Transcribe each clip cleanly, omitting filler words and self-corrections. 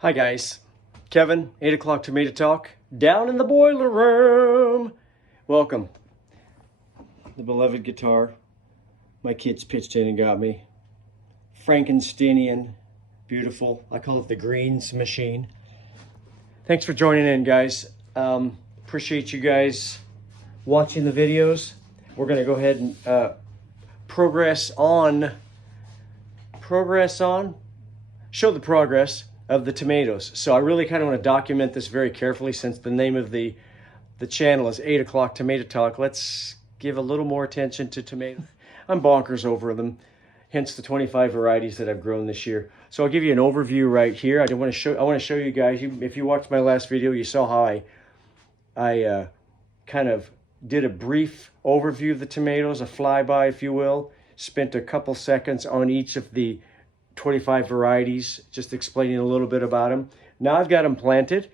Hi guys, Kevin, 8 o'clock Tomato Talk, down in the boiler room. Welcome. The beloved guitar my kids pitched in and got me. Frankensteinian, beautiful. I call it the Greens Machine. Thanks for joining in, guys. Appreciate you guys watching the videos. We're gonna go ahead and progress on, show the progress of the tomatoes. So I really kind of want to document this very carefully, since the name of the channel is 8 o'clock Tomato Talk. Let's give a little more attention to tomatoes. I'm bonkers over them, hence the 25 varieties that I've grown this year. So I'll give you an overview right here. I want to show you guys. If you watched my last video, you saw how I kind of did a brief overview of the tomatoes, a flyby, if you will. Spent a couple seconds on each of the 25 varieties, just explaining a little bit about them. Now I've got them planted,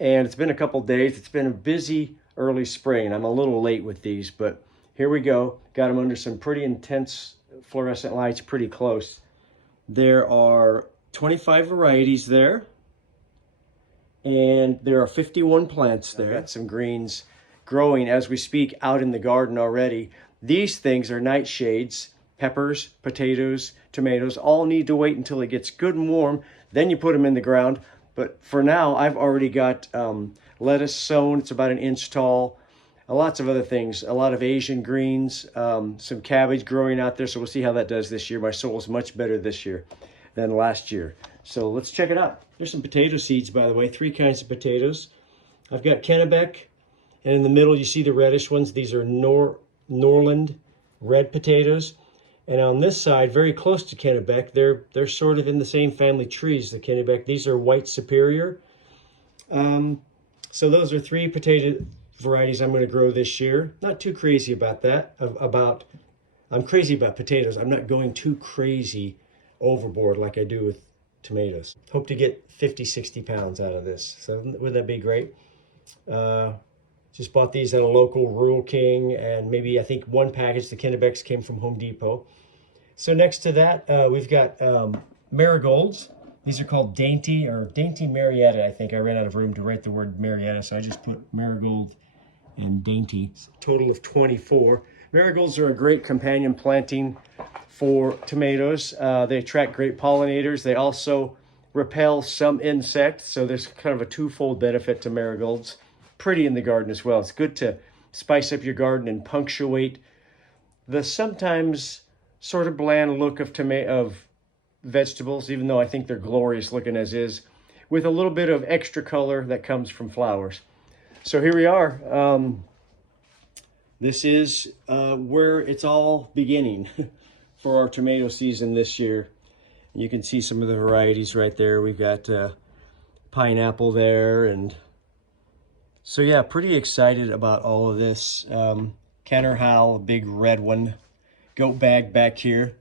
and it's been a couple days. It's been a busy early spring, and I'm a little late with these, but here we go. Got them under some pretty intense fluorescent lights, pretty close. There are 25 varieties there, and there are 51 plants there. Got some greens growing as we speak out in the garden already. These things are nightshades. Peppers, potatoes, tomatoes, all need to wait until it gets good and warm. Then you put them in the ground. But for now, I've already got lettuce sown. It's about an inch tall. Lots of other things. A lot of Asian greens, some cabbage growing out there. So we'll see how that does this year. My soil's much better this year than last year. So let's check it out. There's some potato seeds, by the way. 3 kinds of potatoes. I've got Kennebec. And in the middle, you see the reddish ones. These are Norland red potatoes. And on this side, very close to Kennebec, they're sort of in the same family trees, the Kennebec. These are White Superior. So those are 3 potato varieties I'm going to grow this year. Not too crazy about that. I'm crazy about potatoes. I'm not going too crazy overboard like I do with tomatoes. Hope to get 50, 60 pounds out of this. So wouldn't that be great? Just bought these at a local Rural King, and maybe I think 1 package, the Kennebecs, came from Home Depot. So next to that, we've got marigolds. These are called Dainty Marietta, I think. I ran out of room to write the word Marietta, so I just put marigold and Dainty. Total of 24. Marigolds are a great companion planting for tomatoes. They attract great pollinators. They also repel some insects, so there's kind of a twofold benefit to marigolds. Pretty in the garden as well. It's good to spice up your garden and punctuate the sometimes sort of bland look of vegetables, even though I think they're glorious looking as is, with a little bit of extra color that comes from flowers. So here we are. This is where it's all beginning for our tomato season this year. You can see some of the varieties right there. We've got pineapple there, and so yeah, pretty excited about all of this. Kenner Howell, a big red one. Goat bag back here.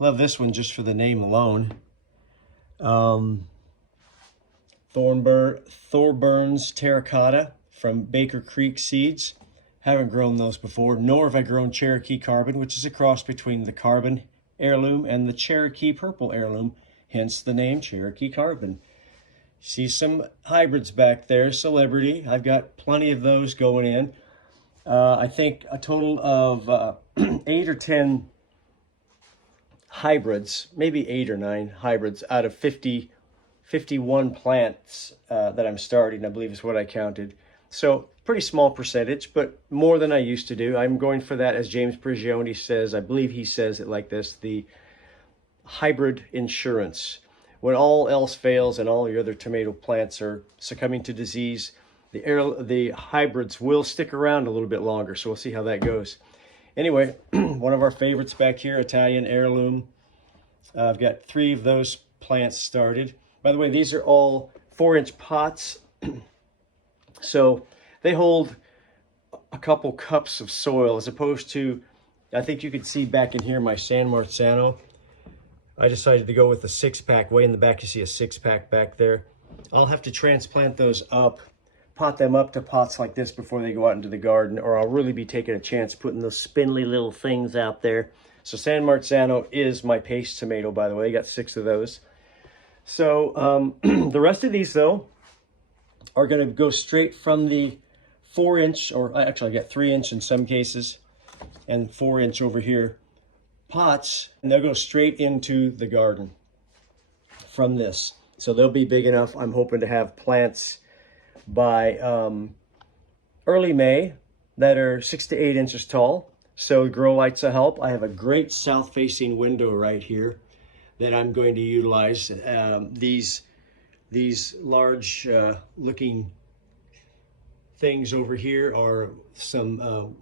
Love this one just for the name alone. Thorburns Terracotta from Baker Creek Seeds. Haven't grown those before, nor have I grown Cherokee Carbon, which is a cross between the Carbon heirloom and the Cherokee Purple heirloom, hence the name Cherokee Carbon. See some hybrids back there, Celebrity. I've got plenty of those going in. I think a total of 8 or 10 hybrids, maybe 8 or 9 hybrids out of 51 plants that I'm starting, I believe is what I counted. So pretty small percentage, but more than I used to do. I'm going for that, as James Prigioni says, I believe he says it like this, the hybrid insurance. When all else fails and all your other tomato plants are succumbing to disease, the hybrids will stick around a little bit longer. So we'll see how that goes. Anyway, one of our favorites back here, Italian Heirloom. I've got 3 of those plants started. By the way, these are all 4-inch pots. So they hold a couple cups of soil, as opposed to, I think you could see back in here, my San Marzano. I decided to go with a 6-pack. Way in the back, you see a 6-pack back there. I'll have to transplant those up, pot them up to pots like this before they go out into the garden, or I'll really be taking a chance putting those spindly little things out there. So San Marzano is my paste tomato, by the way. I got 6 of those. So the rest of these though are going to go straight from the 4-inch, or actually I got 3-inch in some cases, and 4-inch over here pots, and they'll go straight into the garden from this. So they'll be big enough. I'm hoping to have plants by early May that are 6 to 8 inches tall. So grow lights will help. I have a great south-facing window right here that I'm going to utilize. These large looking things over here are some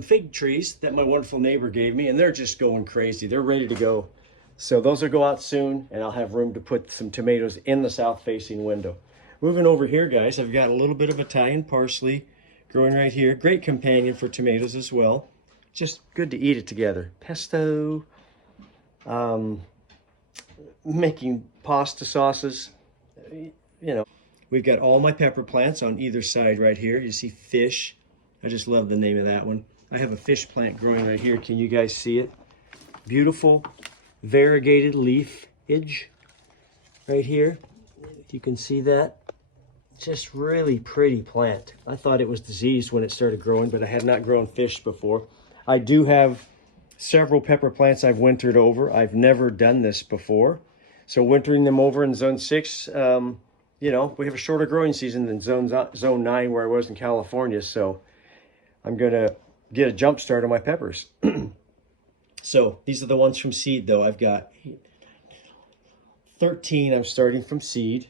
fig trees that my wonderful neighbor gave me, and they're just going crazy. They're ready to go. So those will go out soon, and I'll have room to put some tomatoes in the south-facing window. Moving over here, guys, I've got a little bit of Italian parsley growing right here. Great companion for tomatoes as well. Just good to eat it together. Pesto, making pasta sauces, you know. We've got all my pepper plants on either side right here. You see fish. I just love the name of that one. I have a fish plant growing right here. Can you guys see it? Beautiful variegated leafage right here. If you can see that. Just really pretty plant. I thought it was diseased when it started growing, but I had not grown fish before. I do have several pepper plants I've wintered over. I've never done this before. So wintering them over in zone 6, you know, we have a shorter growing season than zone 9 where I was in California. So I'm going to get a jump start on my peppers. So these are the ones from seed though. I've got 13 I'm starting from seed.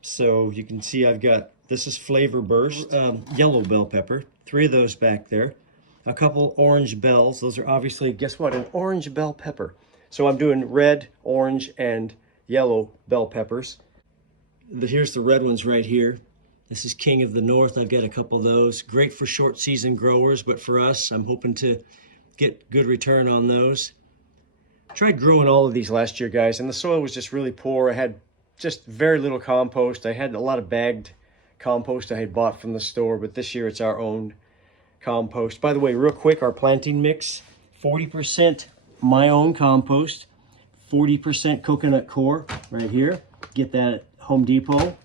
So you can see I've got, this is Flavor Burst, yellow bell pepper, 3 of those back there. A couple orange bells. Those are obviously, guess what, an orange bell pepper. So I'm doing red, orange, and yellow bell peppers. Here's the red ones right here. This is King of the North. I've got a couple of those. Great for short season growers, but for us, I'm hoping to get good return on those. I tried growing all of these last year, guys, and the soil was just really poor. I had just very little compost. I had a lot of bagged compost I had bought from the store, but this year it's our own compost. By the way, real quick, our planting mix, 40% my own compost, 40% coconut coir right here. Get that at Home Depot.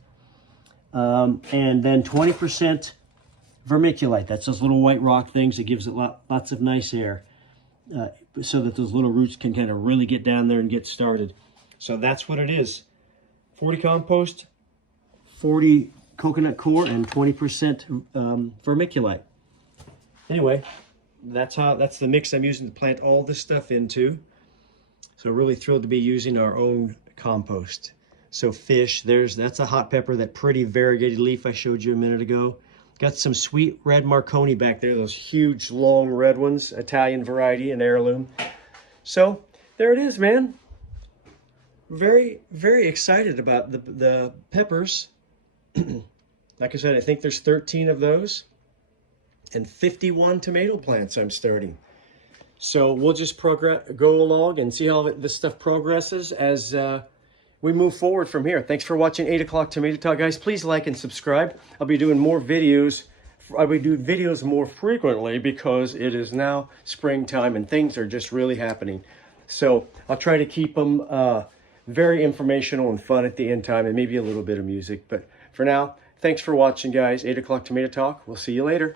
And then 20% vermiculite. That's those little white rock things that gives it lots of nice air so that those little roots can kind of really get down there and get started. So that's what it is. 40 compost, 40 coconut coir, and 20% vermiculite. Anyway, that's the mix I'm using to plant all this stuff into. So really thrilled to be using our own compost. So fish, that's a hot pepper, that pretty variegated leaf I showed you a minute ago. Got some sweet red Marconi back there, those huge long red ones, Italian variety, an heirloom. So there it is, man. Very, very excited about the peppers. Like I said, I think there's 13 of those and 51 tomato plants I'm starting. So we'll just go along and see how this stuff progresses as we move forward from here. Thanks for watching 8 O'Clock Tomato Talk, guys. Please like and subscribe. I'll be doing more videos. I'll be doing videos more frequently because it is now springtime and things are just really happening. So I'll try to keep them very informational and fun at the end time, and maybe a little bit of music. But for now, thanks for watching, guys. 8 O'Clock Tomato Talk. We'll see you later.